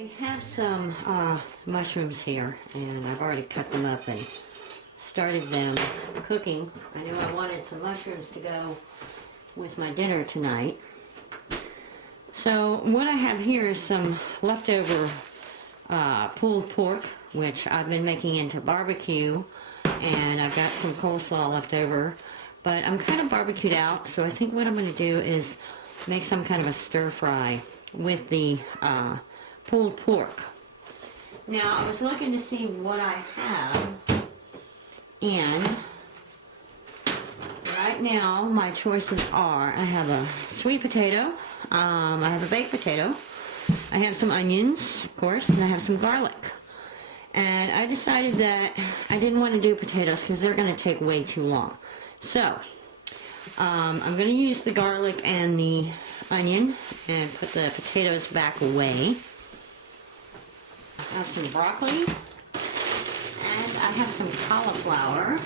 I have some mushrooms here, and I've already cut them up and started them cooking. I knew I wanted some mushrooms to go with my dinner tonight. So what I have here is some leftover pulled pork, which I've been making into barbecue, and I've got some coleslaw left over, but I'm kind of barbecued out, so I think what I'm going to do is make some kind of a stir fry with the pulled pork. Now, I was looking to see what I have, and right now my choices are, I have a sweet potato, I have a baked potato, I have some onions, of course, and I have some garlic. And I decided that I didn't want to do potatoes because they're going to take way too long. So, I'm going to use the garlic and the onion and put the potatoes back away. I have some broccoli, and I have some cauliflower,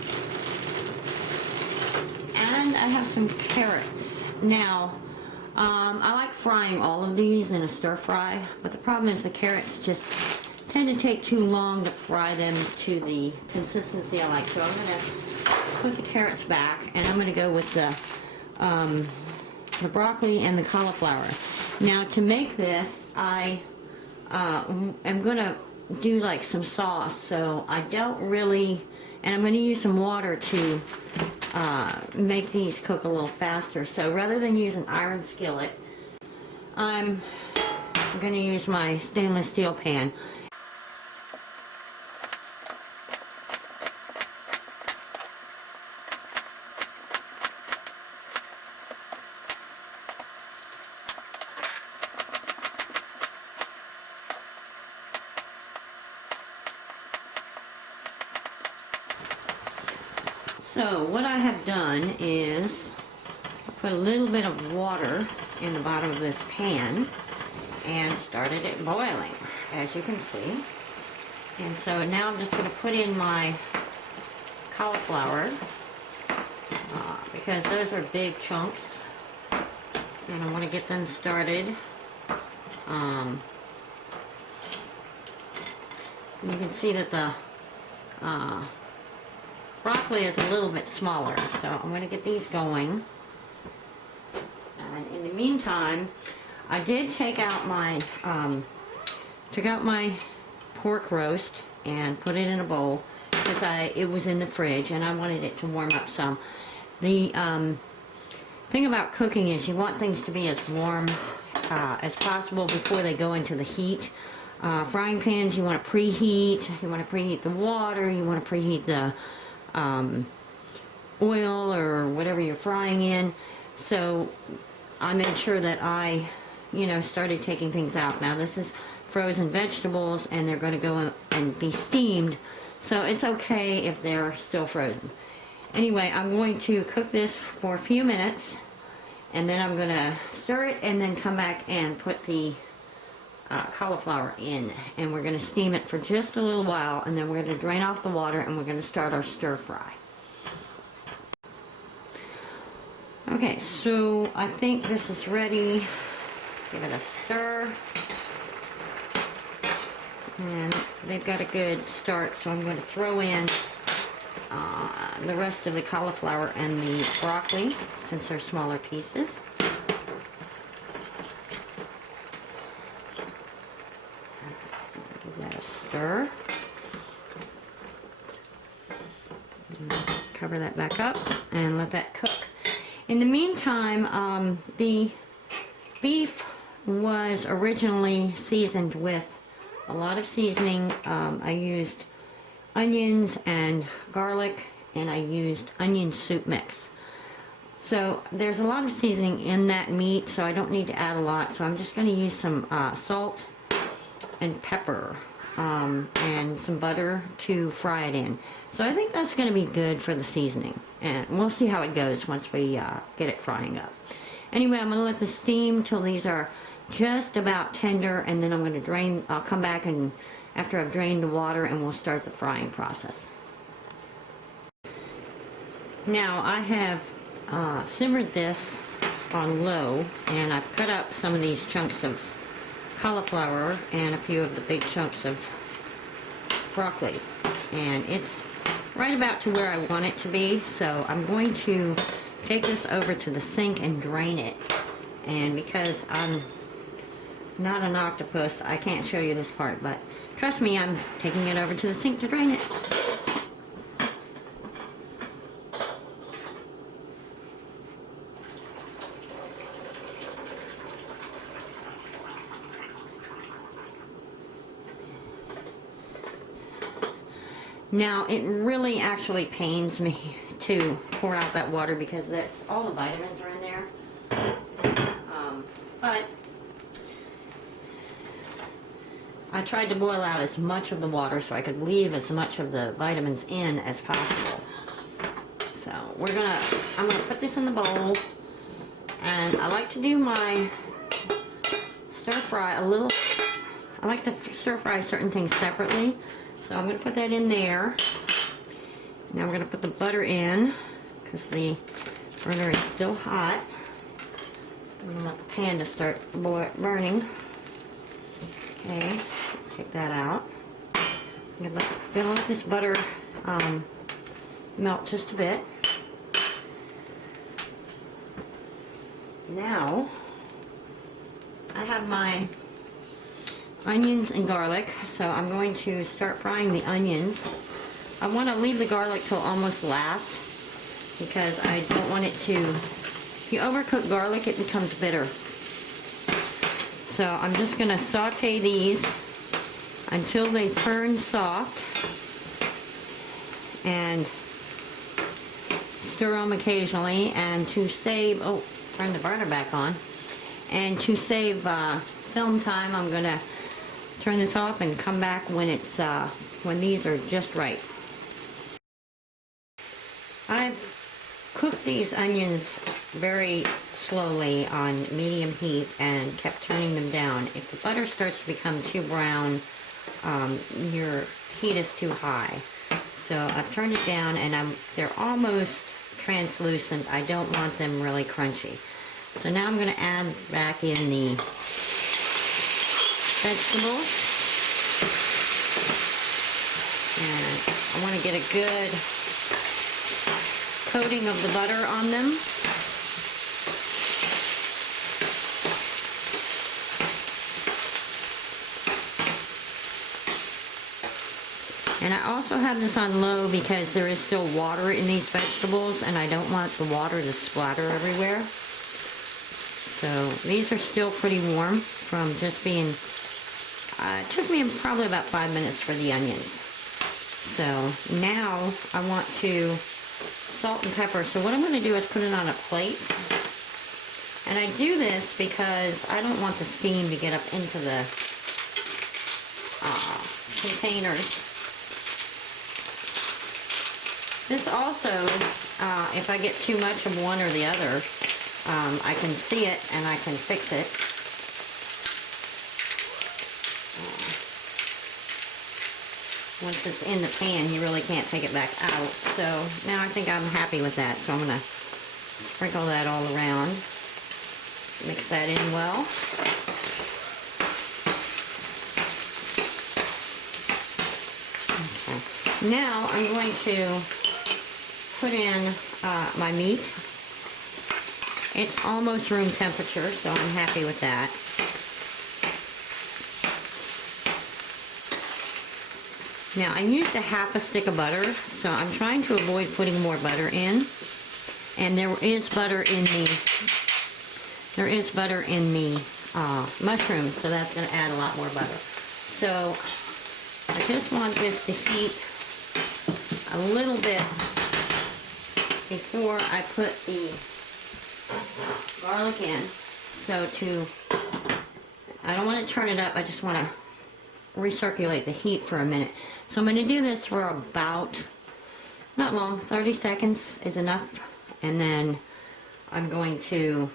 and I have some carrots. Now, I like frying all of these in a stir fry, but the problem is the carrots just tend to take too long to fry them to the consistency I like. So I'm going to put the carrots back, and I'm going to go with the broccoli and the cauliflower. Now, to make this, I am going to do like some sauce, so I don't really, and I'm going to use some water to make these cook a little faster. So rather than use an iron skillet, I'm going to use my stainless steel pan. So what I have done is put a little bit of water in the bottom of this pan and started it boiling, as you can see. And so now I'm just going to put in my cauliflower because those are big chunks, and I want to get them started. You can see that the broccoli is a little bit smaller, so I'm going to get these going. And in the meantime, I did take out my pork roast and put it in a bowl because it was in the fridge and I wanted it to warm up some. The thing about cooking is you want things to be as warm as possible before they go into the heat. Frying pans, you want to preheat. You want to preheat the water. You want to preheat the oil or whatever you're frying in. So I made sure that I, started taking things out. Now this is frozen vegetables and they're going to go and be steamed, so it's okay if they're still frozen. Anyway, I'm going to cook this for a few minutes, and then I'm going to stir it and then come back and put the cauliflower in, and we're going to steam it for just a little while, and then we're going to drain off the water and we're going to start our stir fry. Okay, so I think this is ready. Give it a stir, and they've got a good start, so I'm going to throw in the rest of the cauliflower and the broccoli since they're smaller pieces. Give that a stir. Cover that back up and let that cook. In the meantime, the beef was originally seasoned with a lot of seasoning. I used onions and garlic, and I used onion soup mix. So there's a lot of seasoning in that meat, so I don't need to add a lot. So I'm just going to use some salt and pepper and some butter to fry it in. So I think that's going to be good for the seasoning, and we'll see how it goes once we get it frying up. Anyway, I'm going to let this steam till these are just about tender, and then I'm going to drain. I'll come back and after I've drained the water, and we'll start the frying process. Now I have simmered this on low, and I've cut up some of these chunks of cauliflower and a few of the big chunks of broccoli. And it's right about to where I want it to be, so I'm going to take this over to the sink and drain it. And because I'm not an octopus, I can't show you this part, but trust me, I'm taking it over to the sink to drain it. Now, it really actually pains me to pour out that water because that's all the vitamins are in there. But I tried to boil out as much of the water so I could leave as much of the vitamins in as possible. So I'm gonna put this in the bowl, and I like to do my stir fry I like to stir fry certain things separately. So I'm going to put that in there. Now we're going to put the butter in because the burner is still hot. I'm going to let the pan to start burning. Okay, take that out. I'm going to let this butter melt just a bit. Now I have my onions and garlic, so I'm going to start frying the onions. I want to leave the garlic till almost last because I don't want it to, if you overcook garlic it becomes bitter. So I'm just going to saute these until they turn soft and stir them occasionally, and to save, turn the burner back on, and to save film time I'm going to turn this off and come back when it's when these are just right. I've cooked these onions very slowly on medium heat and kept turning them down. If the butter starts to become too brown, your heat is too high. So I've turned it down, and they're almost translucent. I don't want them really crunchy. So now I'm going to add back in the vegetables, and I want to get a good coating of the butter on them. And I also have this on low because there is still water in these vegetables, and I don't want the water to splatter everywhere. So these are still pretty warm from just being it took me probably about 5 minutes for the onions. So now I want to salt and pepper. So what I'm going to do is put it on a plate. And I do this because I don't want the steam to get up into the containers. This also, if I get too much of one or the other, I can see it and I can fix it. Once it's in the pan, you really can't take it back out. So now I think I'm happy with that. So I'm going to sprinkle that all around. Mix that in well. Okay. Now I'm going to put in my meat. It's almost room temperature, so I'm happy with that. Now, I used a half a stick of butter, so I'm trying to avoid putting more butter in. And there is butter in the mushrooms, so that's going to add a lot more butter. So I just want this to heat a little bit before I put the garlic in. So I don't want to turn it up, I just want to recirculate the heat for a minute. So I'm going to do this for about, not long, 30 seconds is enough. And then I'm going to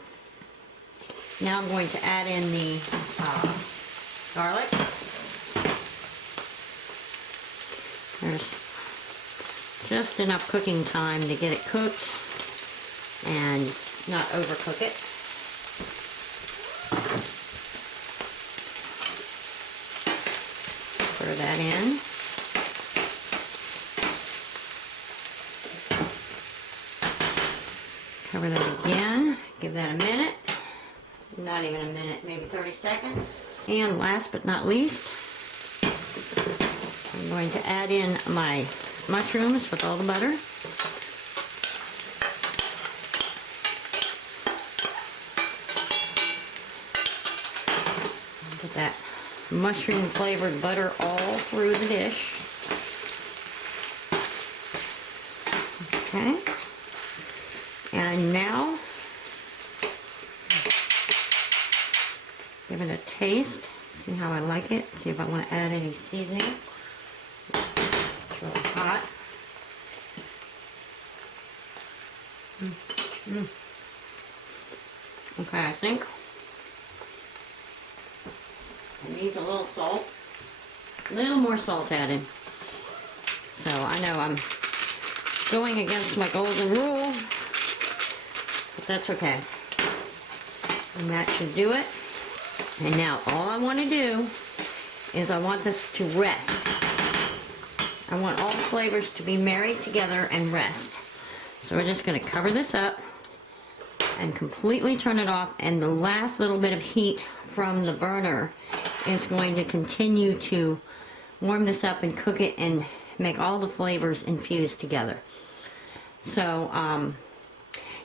add in the garlic. There's just enough cooking time to get it cooked and not overcook it. Stir that in. Cover that again. Give that a minute. Not even a minute, maybe 30 seconds. And last but not least, I'm going to add in my mushrooms with all the butter. Get that mushroom flavored butter all through the dish. Okay. And now, give it a taste. See how I like it. See if I want to add any seasoning. It's really hot. Okay, I think it needs a little salt. A little more salt added. So I know I'm going against my golden rule, but that's okay. And that should do it. And now all I want to do is I want this to rest. I want all the flavors to be married together and rest. So we're just going to cover this up and completely turn it off, and the last little bit of heat from the burner is going to continue to warm this up and cook it and make all the flavors infuse together. So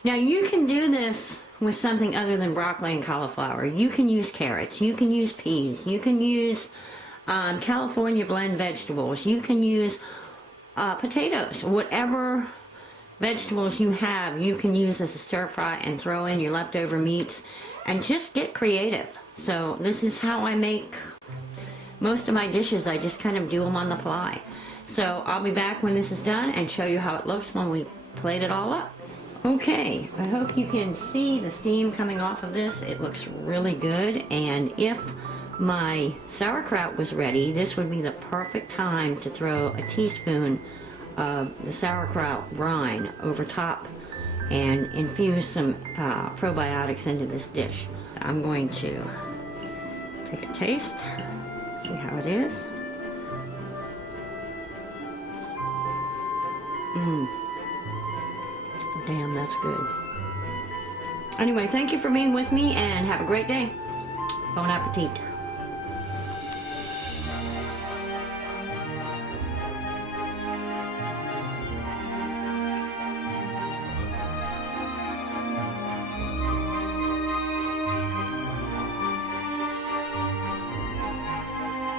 now you can do this with something other than broccoli and cauliflower. You can use carrots, you can use peas, you can use California blend vegetables, you can use potatoes, whatever vegetables you have, you can use as a stir fry and throw in your leftover meats and just get creative. So this is how I make most of my dishes. I just kind of do them on the fly. So I'll be back when this is done and show you how it looks when we plate it all up. Okay, I hope you can see the steam coming off of this. It looks really good, and if my sauerkraut was ready, this would be the perfect time to throw a teaspoon of the sauerkraut brine over top and infuse some probiotics into this dish. I'm going to take a taste, see how it is. Damn, that's good. Anyway, thank you for being with me and have a great day. Bon appetit.